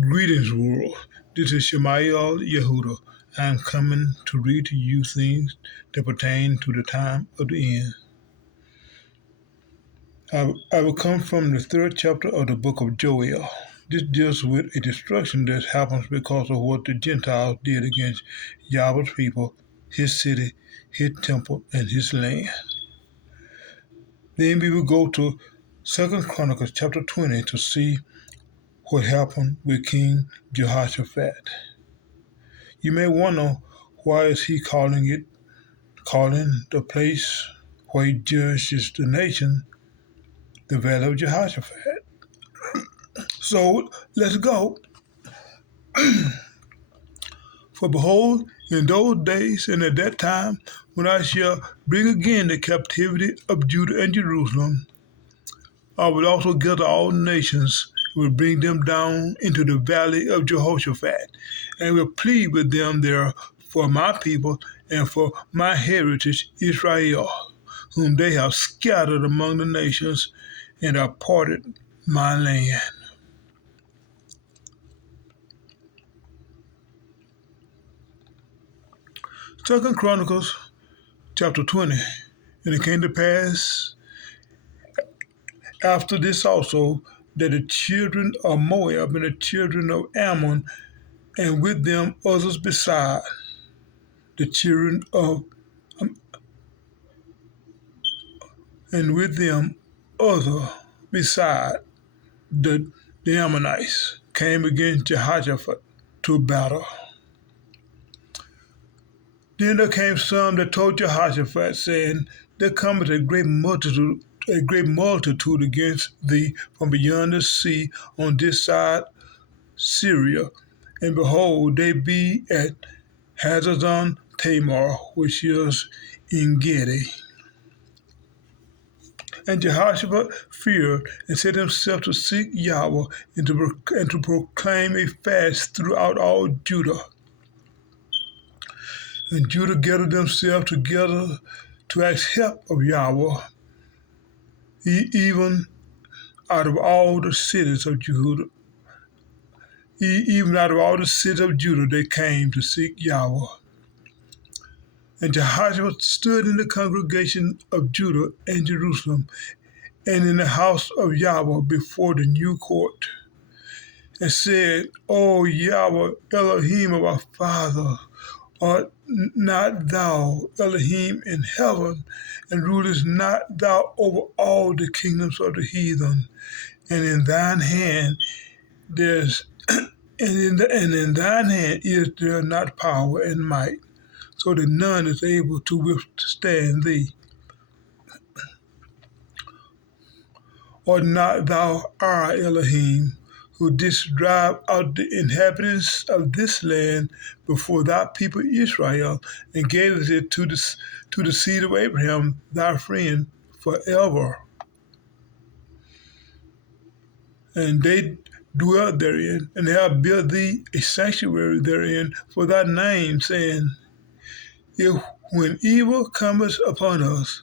Greetings, world. This is Shemael Yehuda. I am coming to read to you things that pertain to the time of the end. I will come from the third chapter of the book of Joel. This deals with a destruction that happens because of what the Gentiles did against Yahweh's people, his city, his temple, and his land. Then we will go to 2nd Chronicles chapter 20 to see what happened with King Jehoshaphat. You may wonder, why is he calling the place where he judges the nation the Valley of Jehoshaphat? So let's go. For behold, in those days and at that time, when I shall bring again the captivity of Judah and Jerusalem, I will also gather all nations and will bring them down into the valley of Jehoshaphat, and will plead with them there for my people and for my heritage Israel, whom they have scattered among the nations and have parted my land. Second Chronicles chapter 20. And it came to pass after this also that the children of Moab and the children of Ammon, and with them others beside, the children of and with them other beside the, the Ammonites, came against Jehoshaphat to battle. Then there came some that told Jehoshaphat, saying, There cometh a great multitude against thee from beyond the sea on this side Syria, and behold, they be at Hazazon Tamar, which is En Gedi. And Jehoshaphat feared and set himself to seek Yahweh and to proclaim a fast throughout all Judah. And Judah gathered themselves together to ask help of Yahweh, even out of all the cities of Judah. Even out of all the cities of Judah, they came to seek Yahweh. And Jehoshaphat stood in the congregation of Judah and Jerusalem, and in the house of Yahweh before the new court, and said, O Yahweh, Elohim of our father, art not thou Elohim in heaven, and rulest not thou over all the kingdoms of the heathen? And in thine hand there's and in thine hand is there not power and might, so that none is able to withstand thee. Or not thou our Elohim, who didst drive out the inhabitants of this land before thy people Israel, and gavest it to the seed of Abraham, thy friend, forever. And they dwell therein, and they have built thee a sanctuary therein for thy name, saying, If when evil cometh upon us,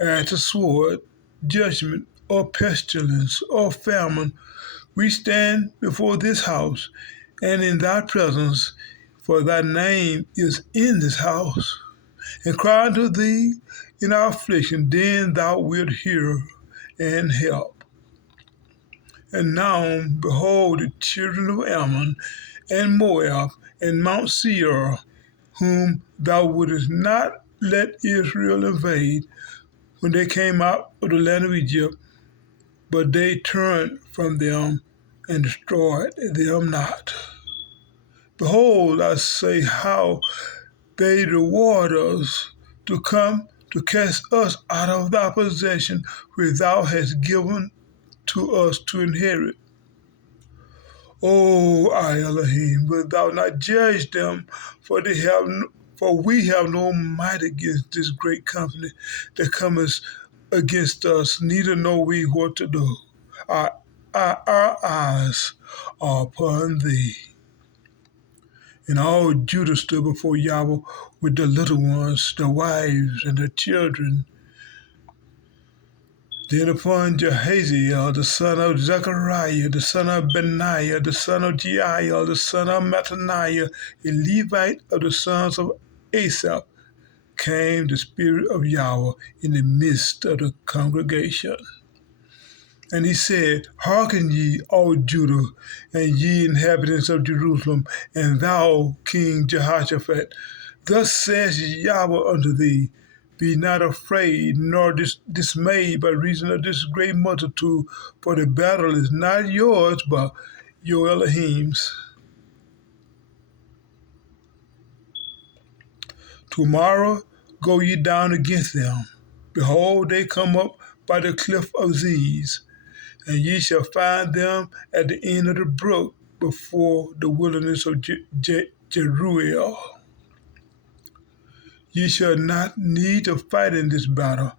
as a sword, judgment, or pestilence, or famine, we stand before this house and in thy presence, for thy name is in this house, and cry unto thee in our affliction, then thou wilt hear and help. And now, behold, the children of Ammon and Moab and Mount Seir, whom thou wouldest not let Israel invade when they came out of the land of Egypt, but they turned from them and destroyed them not. Behold, I say how they reward us to come to cast us out of thy possession, which thou hast given to us to inherit. O our Elohim, wilt thou not judge them? For we have no might against this great company that cometh against us, neither know we what to do. Our eyes are upon thee. And all Judah stood before Yahweh with the little ones, the wives, and the children, Then upon Jehaziel, the son of Zechariah, the son of Benaiah, the son of Jeiel, the son of Mattaniah, a Levite of the sons of Asaph, came the Spirit of Yahweh in the midst of the congregation. And he said, Hearken ye, all Judah, and ye inhabitants of Jerusalem, and thou, King Jehoshaphat. Thus says Yahweh unto thee, Be not afraid, nor dismayed by reason of this great multitude, for the battle is not yours, but your Elohim's. Tomorrow go ye down against them. Behold, they come up by the cliff of Ziz, and ye shall find them at the end of the brook before the wilderness of Jeruel. Ye shall not need to fight in this battle.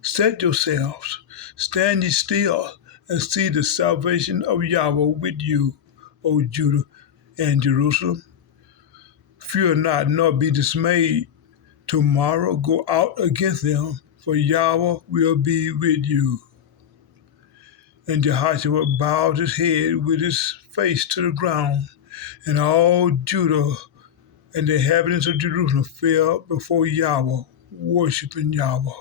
Set yourselves, stand ye still, and see the salvation of Yahweh with you, O Judah and Jerusalem. Fear not, nor be dismayed. Tomorrow go out against them, for Yahweh will be with you. And Jehoshaphat bowed his head with his face to the ground, and all Judah and the inhabitants of Jerusalem fell before Yahweh, worshiping Yahweh.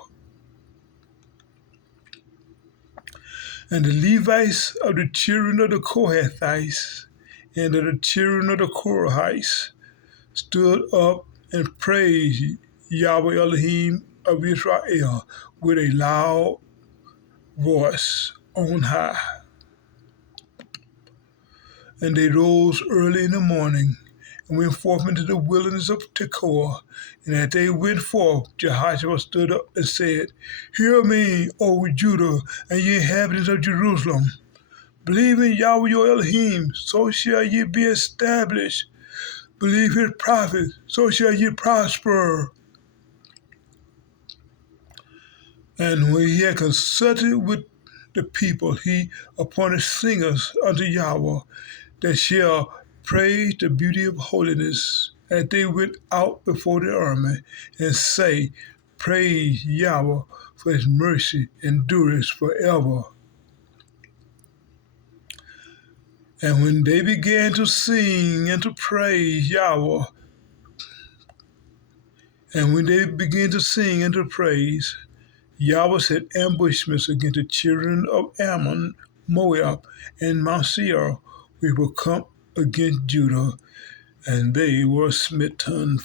And the Levites of the children of the Kohathites and of the children of the Korahites stood up and praised Yahweh Elohim of Israel with a loud voice on high. And they rose early in the morning and went forth into the wilderness of Tekoa. And as they went forth, Jehoshaphat stood up and said, Hear me, O Judah, and ye inhabitants of Jerusalem. Believe in Yahweh your Elohim, so shall ye be established. Believe his prophets, so shall ye prosper. And when he had consulted with the people, he appointed singers unto Yahweh, that shall praise the beauty of holiness, as they went out before the army, and say, Praise Yahweh, for his mercy endureth forever. And when they began to sing and to praise Yahweh, Yahweh set ambushments against the children of Ammon, Moab, and Mount Seir, which will come against Judah, and they were smitten.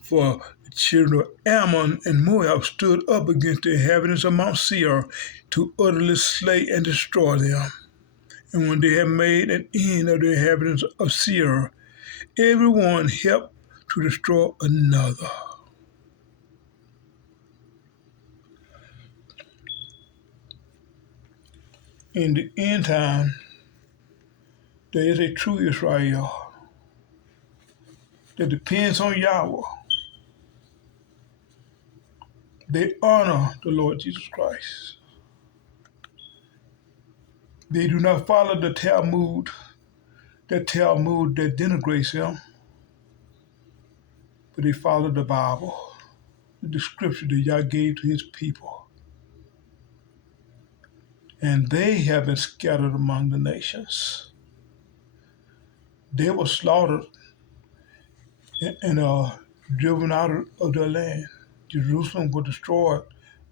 For the children of Ammon and Moab stood up against the inhabitants of Mount Seir to utterly slay and destroy them. And when they had made an end of the inhabitants of Seir, everyone helped to destroy another. In the end time, there is a true Israel that depends on Yahweh. They honor the Lord Jesus Christ. They do not follow the Talmud that denigrates him, but they follow the Bible, the scripture that Yah gave to his people. And they have been scattered among the nations. They were slaughtered and driven out of their land. Jerusalem was destroyed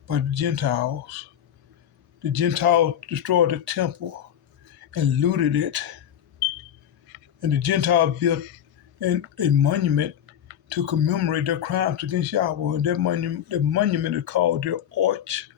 by the Gentiles. The Gentiles destroyed the temple and looted it. And the Gentiles built a monument to commemorate their crimes against Yahweh. And that monument is called the Arch